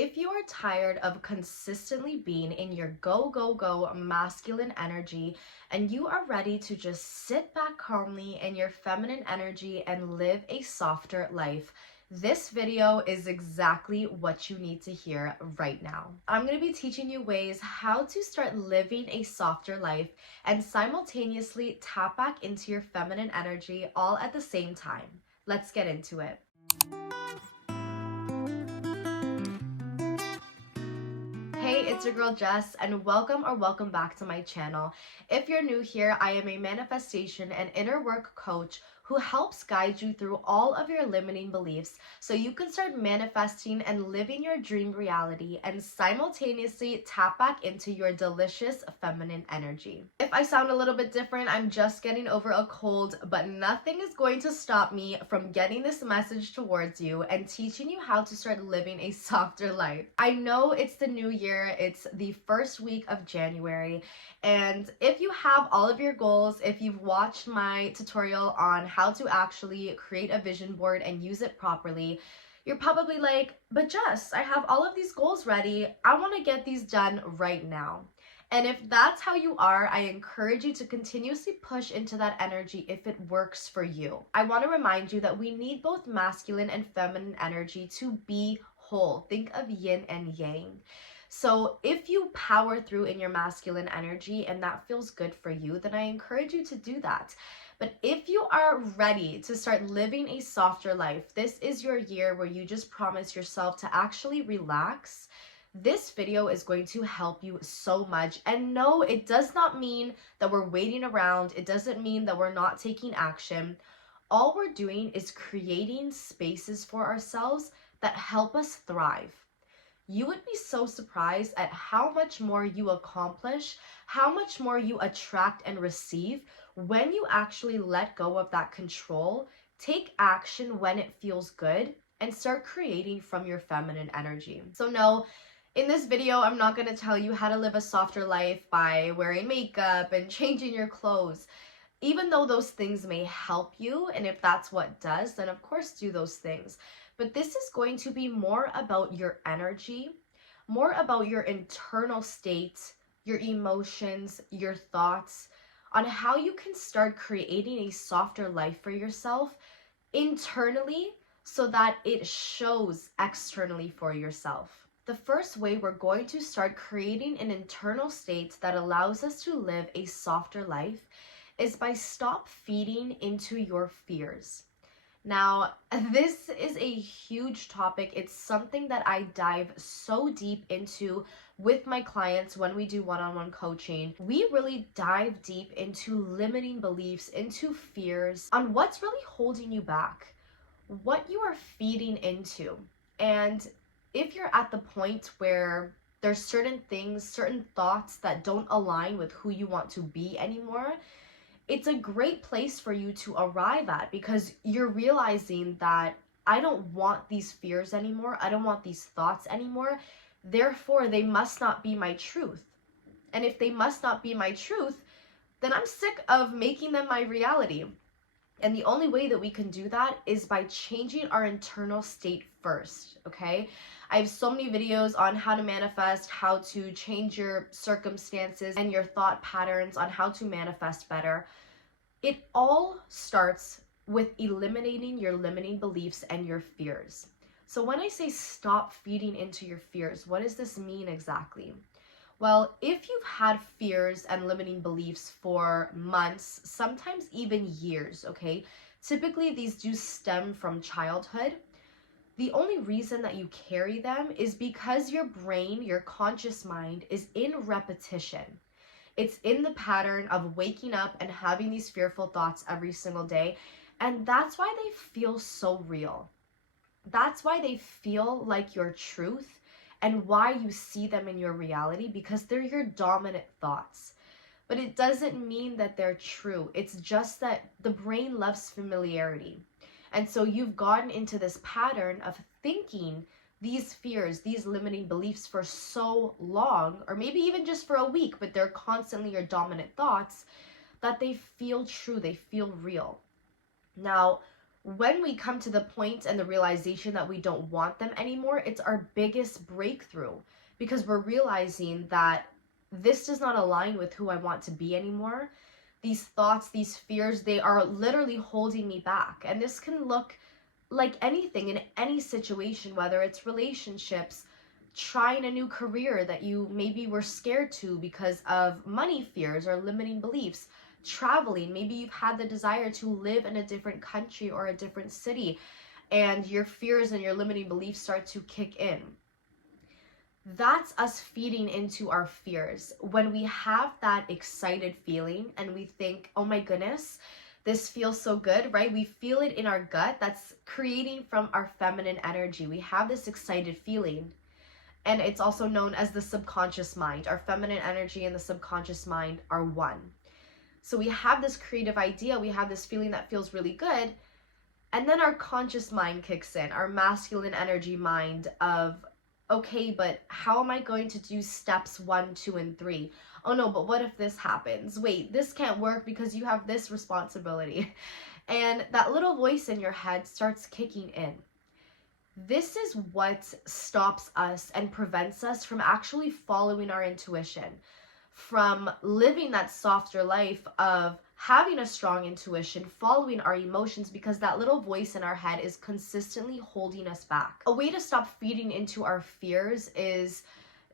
If you are tired of consistently being in your go, go, go masculine energy and you are ready to just sit back calmly in your feminine energy and live a softer life, this video is exactly what you need to hear right now. I'm going to be teaching you ways how to start living a softer life and simultaneously tap back into your feminine energy all at the same time. Let's get into it. Hey, it's your girl Jess, and welcome back to my channel. If you're new here, I am a manifestation and inner work coach who helps guide you through all of your limiting beliefs so you can start manifesting and living your dream reality and simultaneously tap back into your delicious feminine energy. If I sound a little bit different, I'm just getting over a cold, but nothing is going to stop me from getting this message towards you and teaching you how to start living a softer life. I know it's the new year, it's the first week of January, and if you have all of your goals, if you've watched my tutorial on how to actually create a vision board and use it properly, you're probably like, but Jess, I have all of these goals ready. I want to get these done right now. And if that's how you are, I encourage you to continuously push into that energy if it works for you. I want to remind you that we need both masculine and feminine energy to be whole. Think of yin and yang. So if you power through in your masculine energy and that feels good for you, then I encourage you to do that. But if you are ready to start living a softer life, this is your year where you just promise yourself to actually relax. This video is going to help you so much. And no, it does not mean that we're waiting around. It doesn't mean that we're not taking action. All we're doing is creating spaces for ourselves that help us thrive. You would be so surprised at how much more you accomplish, how much more you attract and receive when you actually let go of that control, take action when it feels good, and start creating from your feminine energy. So no, in this video, I'm not going to tell you how to live a softer life by wearing makeup and changing your clothes. Even though those things may help you, and if that's what does, then of course do those things. But this is going to be more about your energy, more about your internal state, your emotions, your thoughts, on how you can start creating a softer life for yourself internally so that it shows externally for yourself. The first way we're going to start creating an internal state that allows us to live a softer life is by stop feeding into your fears. Now, this is a huge topic. It's something that I dive so deep into with my clients when we do one-on-one coaching. We really dive deep into limiting beliefs, into fears, on what's really holding you back, what you are feeding into. And if you're at the point where there's certain things, certain thoughts that don't align with who you want to be anymore, it's a great place for you to arrive at, because you're realizing that I don't want these fears anymore. I don't want these thoughts anymore. Therefore, they must not be my truth. And if they must not be my truth, then I'm sick of making them my reality. And the only way that we can do that is by changing our internal state first, okay? I have so many videos on how to manifest, how to change your circumstances and your thought patterns, on how to manifest better. It all starts with eliminating your limiting beliefs and your fears. So when I say stop feeding into your fears, what does this mean exactly? Well, if you've had fears and limiting beliefs for months, sometimes even years, okay? Typically, these do stem from childhood. The only reason that you carry them is because your brain, your conscious mind, is in repetition. It's in the pattern of waking up and having these fearful thoughts every single day. And that's why they feel so real. That's why they feel like your truth and why you see them in your reality, because they're your dominant thoughts. But it doesn't mean that they're true. It's just that the brain loves familiarity. And so you've gotten into this pattern of thinking these fears, these limiting beliefs for so long, or maybe even just for a week, but they're constantly your dominant thoughts, that they feel true, they feel real. Now, When we come to the point and the realization that we don't want them anymore, it's our biggest breakthrough, because we're realizing that this does not align with who I want to be anymore. These thoughts, these fears, they are literally holding me back. And this can look like anything in any situation, whether it's relationships, trying a new career that you maybe were scared to because of money fears or limiting beliefs, traveling, maybe you've had the desire to live in a different country or a different city, and your fears and your limiting beliefs start to kick in. That's us feeding into our fears. When we have that excited feeling and we think, oh my goodness, this feels so good, right? We feel it in our gut. That's creating from our feminine energy. We have this excited feeling. And it's also known as the subconscious mind. Our feminine energy and the subconscious mind are one. So we have this creative idea. We have this feeling that feels really good. And then our conscious mind kicks in, our masculine energy mind of, okay, but how am I going to do steps 1, 2, and 3? Oh no, but what if this happens? Wait, this can't work because you have this responsibility. And that little voice in your head starts kicking in. This is what stops us and prevents us from actually following our intuition, from living that softer life of having a strong intuition, following our emotions, because that little voice in our head is consistently holding us back. A way to stop feeding into our fears is,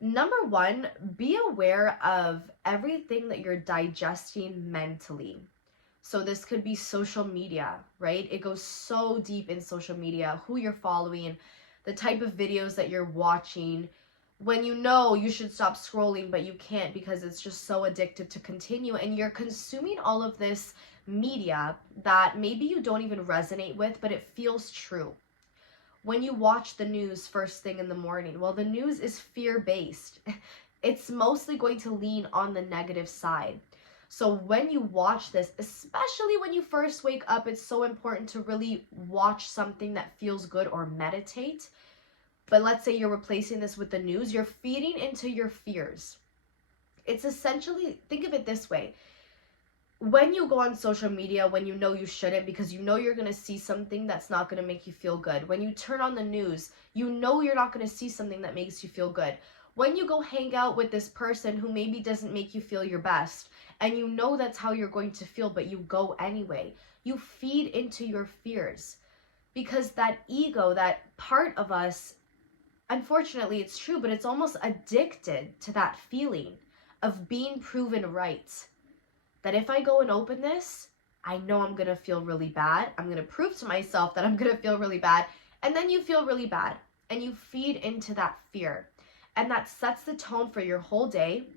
number one, be aware of everything that you're digesting mentally. So this could be social media, right? It goes so deep in social media, who you're following, the type of videos that you're watching, when you know you should stop scrolling, but you can't because it's just so addictive to continue, and you're consuming all of this media that maybe you don't even resonate with, but it feels true. When you watch the news first thing in the morning, well, the news is fear-based. It's mostly going to lean on the negative side. So when you watch this, especially when you first wake up, it's so important to really watch something that feels good or meditate. But let's say you're replacing this with the news, you're feeding into your fears. It's essentially, think of it this way. When you go on social media, when you know you shouldn't, because you know you're going to see something that's not going to make you feel good. When you turn on the news, you know you're not going to see something that makes you feel good. When you go hang out with this person who maybe doesn't make you feel your best, and you know that's how you're going to feel, but you go anyway, you feed into your fears. Because that ego, that part of us, unfortunately, it's true, but it's almost addicted to that feeling of being proven right. That if I go and open this, I know I'm going to feel really bad. I'm going to prove to myself that I'm going to feel really bad. And then you feel really bad. And you feed into that fear. And that sets the tone for your whole day.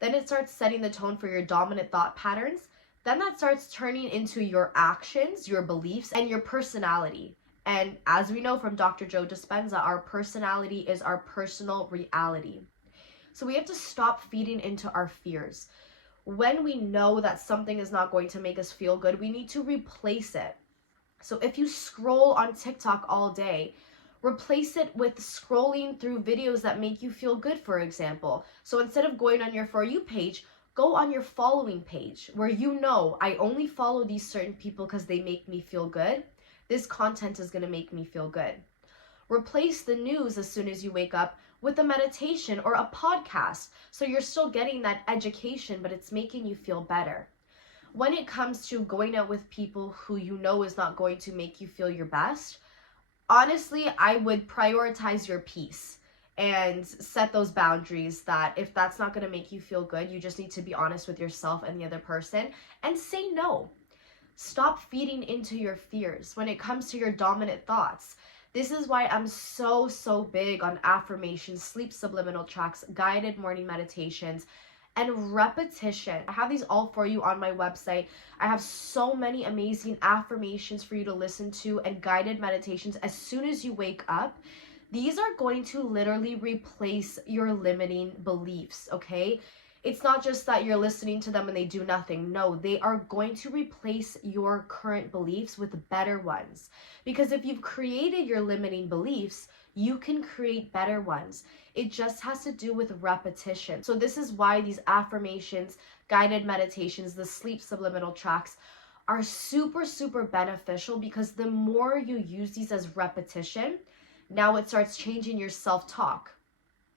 Then it starts setting the tone for your dominant thought patterns. Then that starts turning into your actions, your beliefs, and your personality. And as we know from Dr. Joe Dispenza, our personality is our personal reality. So we have to stop feeding into our fears. When we know that something is not going to make us feel good, we need to replace it. So if you scroll on TikTok all day, replace it with scrolling through videos that make you feel good, for example. So instead of going on your For You page, go on your following page where you know, I only follow these certain people because they make me feel good. This content is going to make me feel good. Replace the news as soon as you wake up with a meditation or a podcast. So you're still getting that education, but it's making you feel better. When it comes to going out with people who you know is not going to make you feel your best, honestly, I would prioritize your peace and set those boundaries that if that's not going to make you feel good, you just need to be honest with yourself and the other person and say no. Stop feeding into your fears when it comes to your dominant thoughts. This is why I'm so big on affirmations, sleep subliminal tracks, guided morning meditations, and repetition. I have these all for you on my website. I have so many amazing affirmations for you to listen to and guided meditations as soon as you wake up. These are going to literally replace your limiting beliefs, okay? It's not just that you're listening to them and they do nothing. No, they are going to replace your current beliefs with better ones. Because if you've created your limiting beliefs, you can create better ones. It just has to do with repetition. So this is why these affirmations, guided meditations, the sleep subliminal tracks are super, super beneficial because the more you use these as repetition, now it starts changing your self-talk.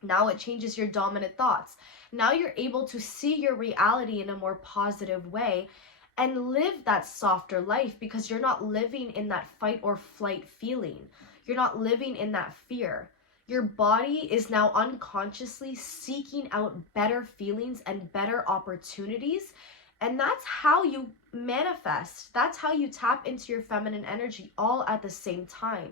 Now it changes your dominant thoughts. Now you're able to see your reality in a more positive way and live that softer life because you're not living in that fight or flight feeling. You're not living in that fear. Your body is now unconsciously seeking out better feelings and better opportunities. And that's how you manifest. That's how you tap into your feminine energy all at the same time,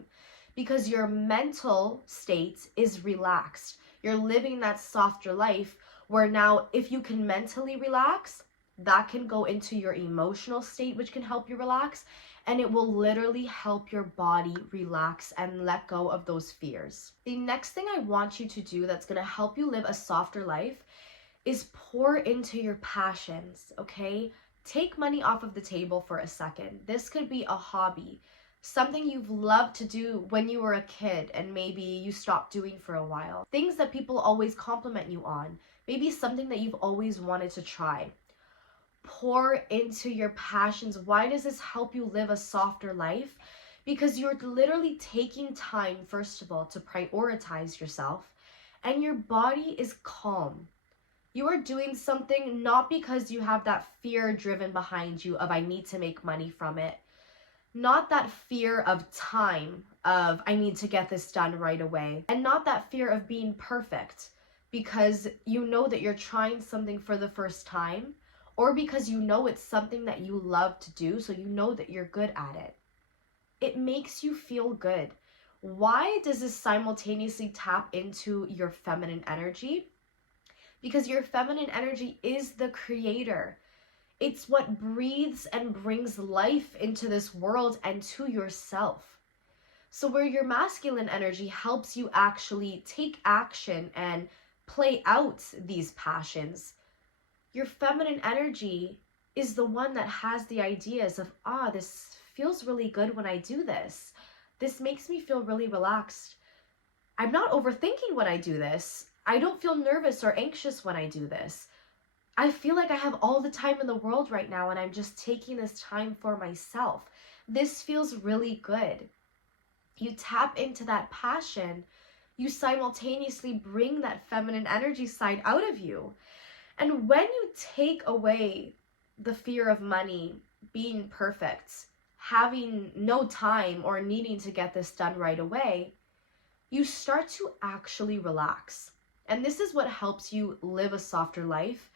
because your mental state is relaxed. You're living that softer life where now if you can mentally relax, that can go into your emotional state, which can help you relax, and it will literally help your body relax and let go of those fears. The next thing I want you to do that's going to help you live a softer life is pour into your passions, okay? Take money off of the table for a second. This could be a hobby, something you've loved to do when you were a kid and maybe you stopped doing for a while. Things that people always compliment you on. Maybe something that you've always wanted to try. Pour into your passions. Why does this help you live a softer life? Because you're literally taking time, first of all, to prioritize yourself, and your body is calm. You are doing something not because you have that fear driven behind you of I need to make money from it. Not that fear of time, of I need to get this done right away. And not that fear of being perfect because you know that you're trying something for the first time, or because you know it's something that you love to do, so you know that you're good at it. It makes you feel good. Why does this simultaneously tap into your feminine energy? Because your feminine energy is the creator. It's what breathes and brings life into this world and to yourself. So where your masculine energy helps you actually take action and play out these passions, your feminine energy is the one that has the ideas of, this feels really good when I do this. This makes me feel really relaxed. I'm not overthinking when I do this. I don't feel nervous or anxious when I do this. I feel like I have all the time in the world right now and I'm just taking this time for myself. This feels really good. You tap into that passion. You simultaneously bring that feminine energy side out of you. And when you take away the fear of money, being perfect, having no time or needing to get this done right away, you start to actually relax. And this is what helps you live a softer life,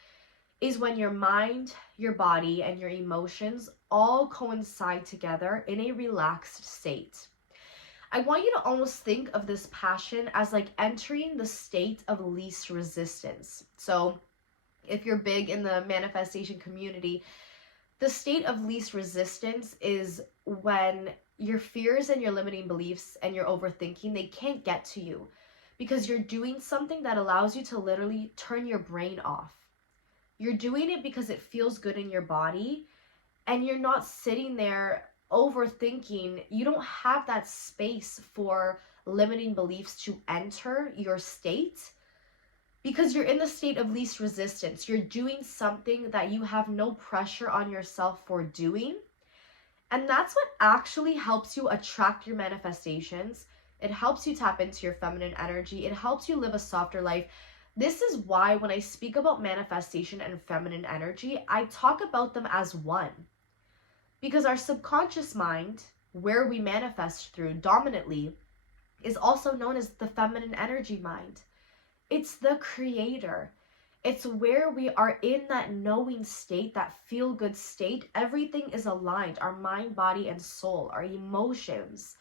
is when your mind, your body, and your emotions all coincide together in a relaxed state. I want you to almost think of this passion as like entering the state of least resistance. So if you're big in the manifestation community, the state of least resistance is when your fears and your limiting beliefs and your overthinking, they can't get to you because you're doing something that allows you to literally turn your brain off. You're doing it because it feels good in your body and you're not sitting there overthinking. You don't have that space for limiting beliefs to enter your state because you're in the state of least resistance. You're doing something that you have no pressure on yourself for doing. And that's what actually helps you attract your manifestations. It helps you tap into your feminine energy. It helps you live a softer life. This is why when I speak about manifestation and feminine energy, I talk about them as one. Because our subconscious mind, where we manifest through dominantly, is also known as the feminine energy mind. It's the creator. It's where we are in that knowing state, that feel-good state. Everything is aligned. Our mind, body, and soul, our emotions.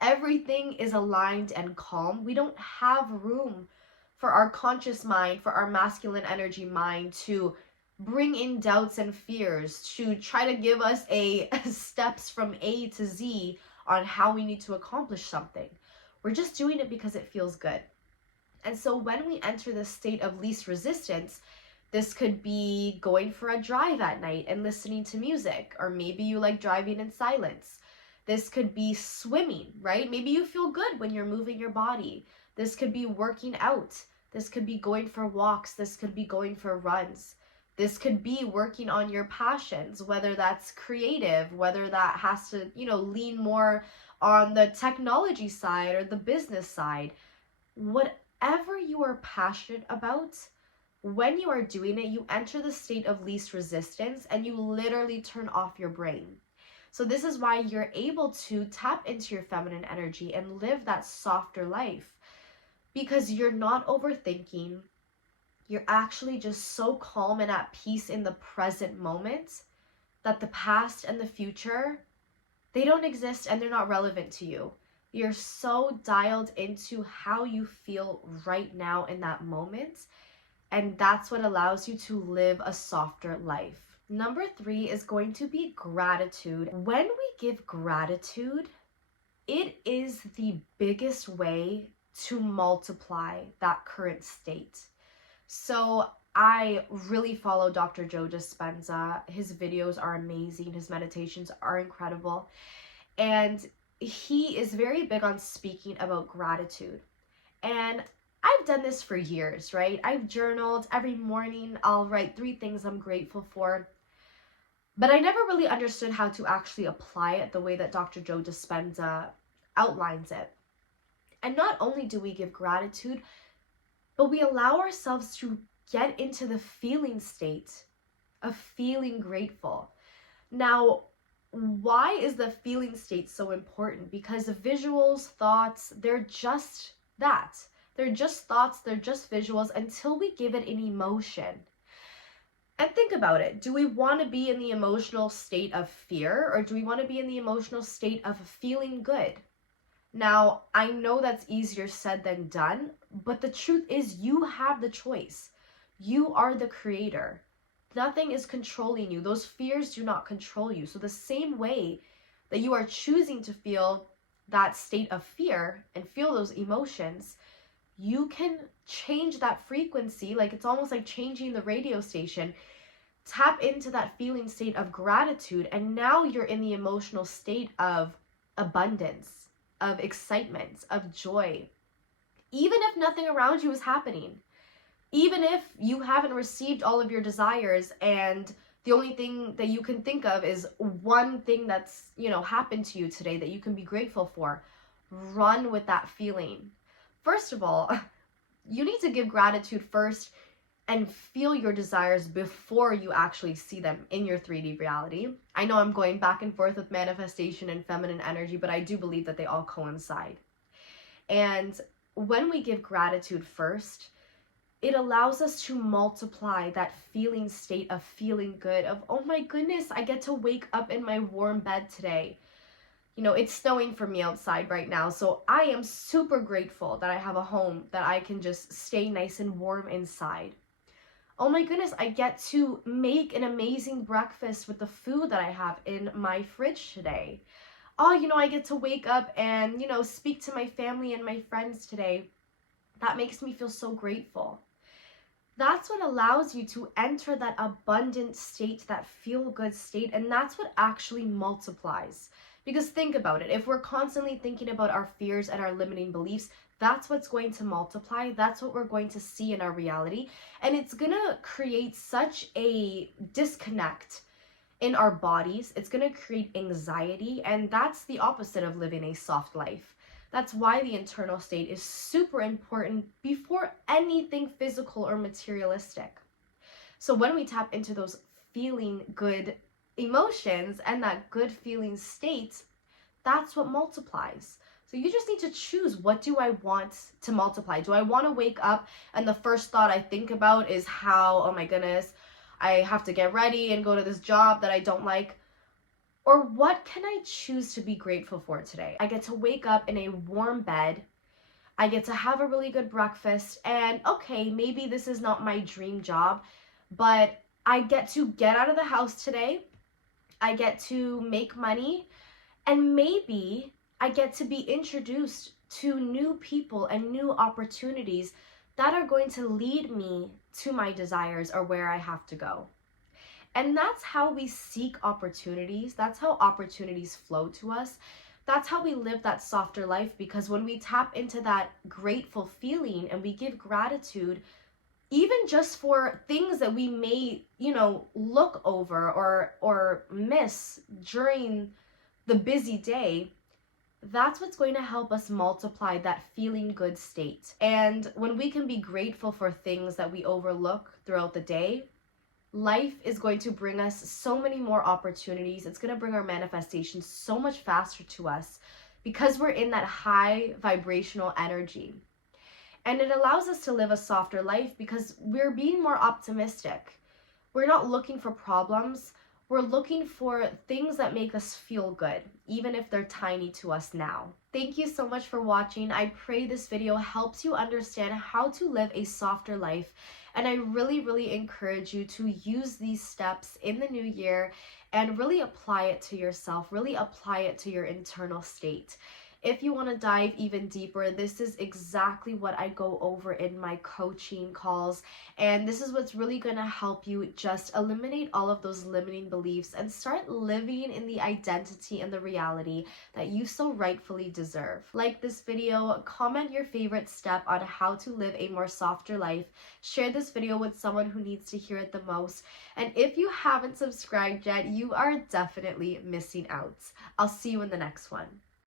Everything is aligned and calm. We don't have room for our conscious mind, for our masculine energy mind to bring in doubts and fears, to try to give us steps from A to Z on how we need to accomplish something. We're just doing it because it feels good. And so when we enter this state of least resistance, this could be going for a drive at night and listening to music, or maybe you like driving in silence. This could be swimming, right? Maybe you feel good when you're moving your body. This could be working out. This could be going for walks. This could be going for runs. This could be working on your passions, whether that's creative, whether that has to, lean more on the technology side or the business side. Whatever you are passionate about, when you are doing it, you enter the state of least resistance and you literally turn off your brain. So this is why you're able to tap into your feminine energy and live that softer life, because you're not overthinking. You're actually just so calm and at peace in the present moment that the past and the future, they don't exist and they're not relevant to you. You're so dialed into how you feel right now in that moment, and that's what allows you to live a softer life. Number 3 is going to be gratitude. When we give gratitude, it is the biggest way to multiply that current state. So I really follow Dr. Joe Dispenza. His videos are amazing. His meditations are incredible. And he is very big on speaking about gratitude. And I've done this for years, right? I've journaled every morning. I'll write 3 things I'm grateful for. But I never really understood how to actually apply it the way that Dr. Joe Dispenza outlines it. And not only do we give gratitude, but we allow ourselves to get into the feeling state of feeling grateful. Now, why is the feeling state so important? Because the visuals, thoughts, they're just that. They're just thoughts, they're just visuals until we give it an emotion. And think about it. Do we want to be in the emotional state of fear, or do we want to be in the emotional state of feeling good? Now, I know that's easier said than done, but the truth is you have the choice. You are the creator. Nothing is controlling you. Those fears do not control you. So the same way that you are choosing to feel that state of fear and feel those emotions, you can change that frequency. Like, it's almost like changing the radio station. Tap into that feeling state of gratitude, and now you're in the emotional state of abundance, of excitement, of joy. Even if nothing around you is happening, even if you haven't received all of your desires and the only thing that you can think of is one thing that's, happened to you today that you can be grateful for, run with that feeling. First of all, you need to give gratitude first and feel your desires before you actually see them in your 3D reality. I know I'm going back and forth with manifestation and feminine energy, but I do believe that they all coincide. And when we give gratitude first, it allows us to multiply that feeling state of feeling good, of, oh my goodness, I get to wake up in my warm bed today. It's snowing for me outside right now, so I am super grateful that I have a home that I can just stay nice and warm inside. Oh my goodness, I get to make an amazing breakfast with the food that I have in my fridge today. Oh, I get to wake up and, speak to my family and my friends today. That makes me feel so grateful. That's what allows you to enter that abundant state, that feel-good state, and that's what actually multiplies. Because think about it, if we're constantly thinking about our fears and our limiting beliefs, that's what's going to multiply. That's what we're going to see in our reality. And it's going to create such a disconnect in our bodies. It's going to create anxiety. And that's the opposite of living a soft life. That's why the internal state is super important before anything physical or materialistic. So when we tap into those feeling good emotions and that good feeling state, that's what multiplies. So you just need to choose, what do I want to multiply? Do I want to wake up and the first thought I think about is how, oh my goodness, I have to get ready and go to this job that I don't like? Or what can I choose to be grateful for today? I get to wake up in a warm bed. I get to have a really good breakfast. And okay, maybe this is not my dream job, but I get to get out of the house today. I get to make money. And maybe I get to be introduced to new people and new opportunities that are going to lead me to my desires or where I have to go. And that's how we seek opportunities. That's how opportunities flow to us. That's how we live that softer life, because when we tap into that grateful feeling and we give gratitude, even just for things that we may, look over or miss during the busy day, that's what's going to help us multiply that feeling good state. And when we can be grateful for things that we overlook throughout the day, life is going to bring us so many more opportunities. It's going to bring our manifestations so much faster to us because we're in that high vibrational energy. And it allows us to live a softer life because we're being more optimistic. We're not looking for problems. We're looking for things that make us feel good, even if they're tiny to us now. Thank you so much for watching. I pray this video helps you understand how to live a softer life. And I really, really encourage you to use these steps in the new year and really apply it to yourself, really apply it to your internal state. If you want to dive even deeper, this is exactly what I go over in my coaching calls. And this is what's really going to help you just eliminate all of those limiting beliefs and start living in the identity and the reality that you so rightfully deserve. Like this video, comment your favorite step on how to live a more softer life. Share this video with someone who needs to hear it the most. And if you haven't subscribed yet, you are definitely missing out. I'll see you in the next one.